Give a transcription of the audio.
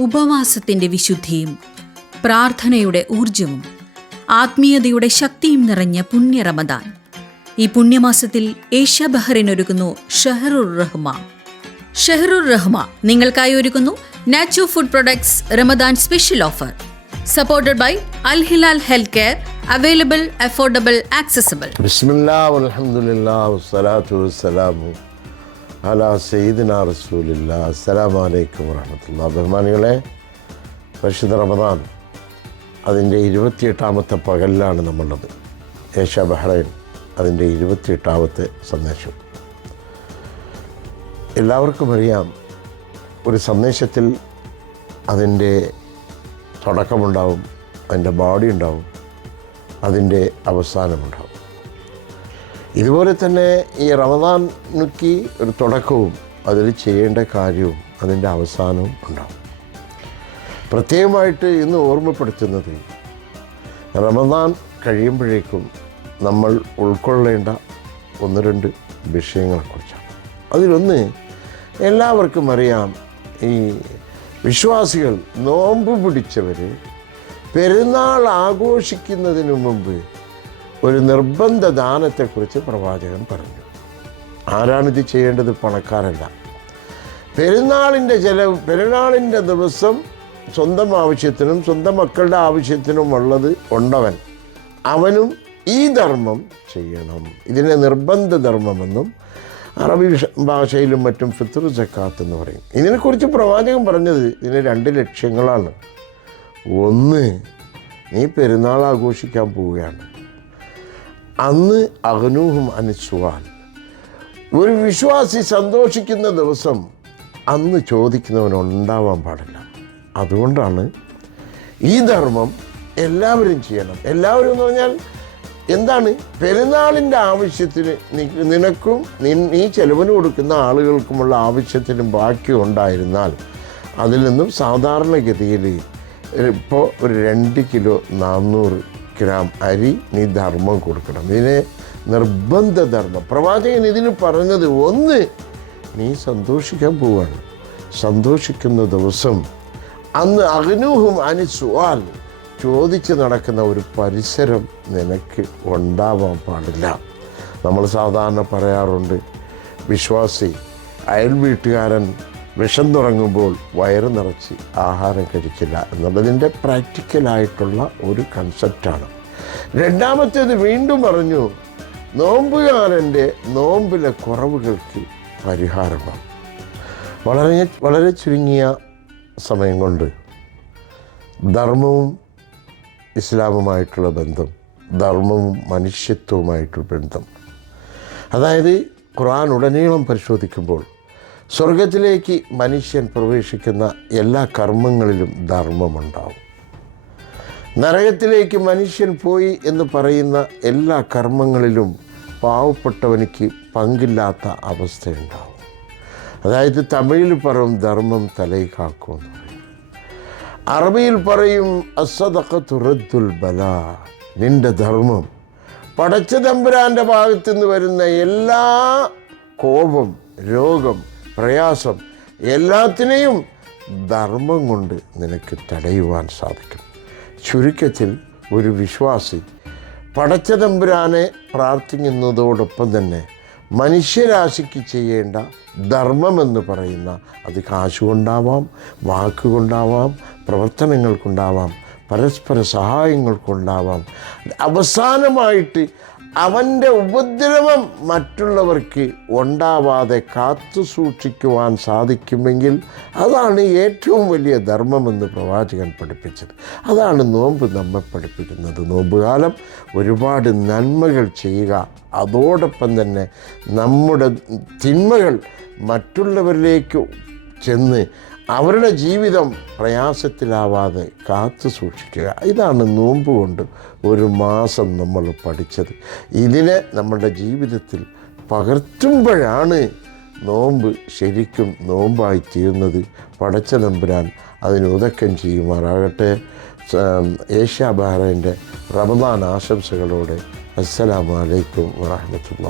ഉപവാസത്തിന്റെ വിശുദ്ധിയും പ്രാർത്ഥനയുടെ ഊർജവും ആത്മീയതയുടെ ശക്തിയും നിറഞ്ഞ പുണ്യ റമദാൻ. ഈ പുണ്യമാസത്തിൽ ഏഷ്യ ബഹറിനൊരുക്കുന്നു ഷെഹറുർ റഹ്മ. ഷെഹറുർ റഹ്മ നിങ്ങൾക്കായി ഒരുക്കുന്നു Nachu food products Ramadan special offer. Supported by Al Hilal health care available affordable accessible. അലാ സെയ്ദിന റസൂലില്ല. അസ്സലാം വലൈക്കും വറഹമത്തുള്ള ബഹുമാനികളെ പരിശുദ്ധ റമദാൻ അതിന്റെ ഇരുപത്തിയെട്ടാമത്തെ പകലിലാണ് നമ്മളുള്ളത്. ഏഷ്യ ബഹ്റൈൻ അതിന്റെ ഇരുപത്തിയെട്ടാമത്തെ സന്ദേശം. എല്ലാവർക്കും അറിയാം ഒരു സന്ദേശത്തിൽ അതിന്റെ തുടക്കമുണ്ടാവും അതിന്റെ ബോഡി ഉണ്ടാവും അതിന്റെ അവസാനമുണ്ടാവും. ഇതുപോലെ തന്നെ ഈ റമദാനുക്ക് ഒരു തുടക്കവും അതിൽ ചെയ്യേണ്ട കാര്യവും അതിന്റെ അവസാനവും ഉണ്ടാവും. പ്രത്യേകമായിട്ട് ഇന്ന് ഓർമ്മപ്പെടുത്തുന്നത് റമദാൻ കഴിയുമ്പോഴേക്കും നമ്മൾ ഉൾക്കൊള്ളേണ്ട ഒന്ന് രണ്ട് വിഷയങ്ങളെക്കുറിച്ചാണ്. അതിലൊന്ന് എല്ലാവർക്കും അറിയാം ഈ വിശ്വാസികൾ നോമ്പ് പിടിച്ചവർ പെരുന്നാൾ ആഘോഷിക്കുന്നതിന് മുമ്പ് ഒരു നിർബന്ധ ദാനത്തെക്കുറിച്ച് പ്രവാചകൻ പറഞ്ഞു. ആരാണിത് ചെയ്യേണ്ടത്? പണക്കാരല്ല. പെരുന്നാളിന്റെ ചെലവ് പെരുന്നാളിന്റെ ദിവസം സ്വന്തം ആവശ്യത്തിനും സ്വന്തം മക്കളുടെ ആവശ്യത്തിനും ഉള്ളത് ഉണ്ടവൻ. അവനും ഈ ധർമ്മം ചെയ്യണം. ഇതിനെ നിർബന്ധ ധർമ്മമെന്നും അറബി ഭാഷയിലും മറ്റും ഫിത്ർ ജക്കാത്ത് എന്ന് പറയും. ഇതിനെക്കുറിച്ച് പ്രവാചകൻ പറഞ്ഞത് ഇതിന് രണ്ട് ലക്ഷ്യങ്ങളാണ്. ഒന്ന് നീ പെരുന്നാൾ ആഘോഷിക്കാൻ പോവുകയാണ്. അന്ന് അഗ്നൂഹും അനുസുവാൻ ഒരു വിശ്വാസി സന്തോഷിക്കുന്ന ദിവസം അന്ന് ചോദിക്കുന്നവൻ ഉണ്ടാവാൻ പാടില്ല. അതുകൊണ്ടാണ് ഈ ധർമ്മം എല്ലാവരും ചെയ്യണം. എല്ലാവരും എന്ന് പറഞ്ഞാൽ എന്താണ്? പെരുന്നാളിന്റെ ആവശ്യത്തിന് നിനക്കും നി- ചെലവിന് കൊടുക്കുന്ന ആളുകൾക്കുമുള്ള ആവശ്യത്തിനും ബാക്കി ഉണ്ടായിരുന്നാൽ അതിൽ നിന്നും സാധാരണഗതിയിൽ ഇപ്പോൾ ഒരു രണ്ട് കിലോ നാനൂറ് ഗ്രാം അരി നീ ധർമ്മം കൊടുക്കണം. ഇതിനെ നിർബന്ധ ധർമ്മം പ്രവാചകൻ ഇതിന് പറഞ്ഞത് ഒന്ന് നീ സന്തോഷിക്കാൻ പോവാണ്. സന്തോഷിക്കുന്ന ദിവസം അന്ന് അഗ്നൂഹും അനുസുവാൽ ചോദിച്ച് നടക്കുന്ന ഒരു പരിസരം നിനക്ക് ഉണ്ടാവാൻ പാടില്ല. നമ്മൾ സാധാരണ പറയാറുണ്ട് വിശ്വാസി അയൽ വീട്ടുകാരൻ വിഷം തുടങ്ങുമ്പോൾ വയറ് നിറച്ച് ആഹാരം കഴിക്കില്ല എന്നുള്ളതിന്റെ പ്രാക്ടിക്കലായിട്ടുള്ള ഒരു കൺസെപ്റ്റാണ് രണ്ടാമത്തേത് വീണ്ടും പറഞ്ഞു നോമ്പുകാരന്റെ നോമ്പിലെ കുറവുകൾക്ക് പരിഹാരമാണ്. വളരെ വളരെ ചുരുങ്ങിയ സമയം കൊണ്ട് ധർമ്മവും ഇസ്ലാമുമായിട്ടുള്ള ബന്ധം ധർമ്മവും മനുഷ്യത്വവുമായിട്ടുള്ള ബന്ധം. അതായത് ഖുർആൻ ഉടനീളം പരിശോധിക്കുമ്പോൾ സ്വർഗത്തിലേക്ക് മനുഷ്യൻ പ്രവേശിക്കുന്ന എല്ലാ കർമ്മങ്ങളിലും ധർമ്മമുണ്ടാവും. നരകത്തിലേക്ക് മനുഷ്യൻ പോയി എന്ന് പറയുന്ന എല്ലാ കർമ്മങ്ങളിലും പാവപ്പെട്ടവനിക്ക് പങ്കില്ലാത്ത അവസ്ഥയുണ്ടാവും. അതായത് തമിഴിൽ പറയും ധർമ്മം തലയിൽ കാക്കുമെന്ന് പറയും. അറബിയിൽ പറയും റദ്ദുൽ ബല നിന്റെ ധർമ്മം പടച്ച തമ്പുരാന്റെ ഭാഗത്തു നിന്ന് വരുന്ന എല്ലാ കോപം രോഗം പ്രയാസം. എല്ലാത്തിനെയും ധർമ്മം കൊണ്ട് നിനക്ക് തടയുവാൻ സാധിക്കും. ചുരുക്കത്തിൽ ഒരു വിശ്വാസി പടച്ചതമ്പുരാനെ പ്രാർത്ഥിക്കുന്നതോടൊപ്പം തന്നെ മനുഷ്യരാശിക്ക് ചെയ്യേണ്ട ധർമ്മമെന്ന് പറയുന്ന അത് കാശുകൊണ്ടാവാം വാക്കുകൊണ്ടാവാം പ്രവർത്തനങ്ങൾക്കുണ്ടാവാം പരസ്പര സഹായങ്ങൾക്കുണ്ടാവാം. അവസാനമായിട്ട് അവന്റെ ഉപദ്രവം മറ്റുള്ളവർക്ക് ഉണ്ടാവാതെ കാത്തു സൂക്ഷിക്കുവാൻ സാധിക്കുമെങ്കിൽ അതാണ് ഏറ്റവും വലിയ ധർമ്മമെന്ന് പ്രവാചകൻ പഠിപ്പിച്ചത്. അതാണ് നോമ്പ് നമ്മെ പഠിപ്പിക്കുന്നത്. നോമ്പുകാലം ഒരുപാട് നന്മകൾ ചെയ്യുക. അതോടൊപ്പം തന്നെ നമ്മുടെ തിന്മകൾ മറ്റുള്ളവരിലേക്ക് ചെന്ന് അവരുടെ ജീവിതം പ്രയാസത്തിലാവാതെ കാത്തു സൂക്ഷിക്കുക. ഇതാണ് നോമ്പ് കൊണ്ട് ഒരു മാസം നമ്മൾ പഠിച്ചത്. ഇതിനെ നമ്മുടെ ജീവിതത്തിൽ പകർത്തുമ്പോഴാണ് നോമ്പ് ശരിക്കും നോമ്പായി തീരുന്നത്. പടച്ച നമ്പുരാൻ അതിന് ഉദക്കം ചെയ്യുമാറാകട്ടെ. ഏഷ്യ ബഹ്റൈന്റെ റമദാൻ ആശംസകളോടെ അസ്സലാമലൈക്കും അലൈക്കും വറഹമത്തുള്ള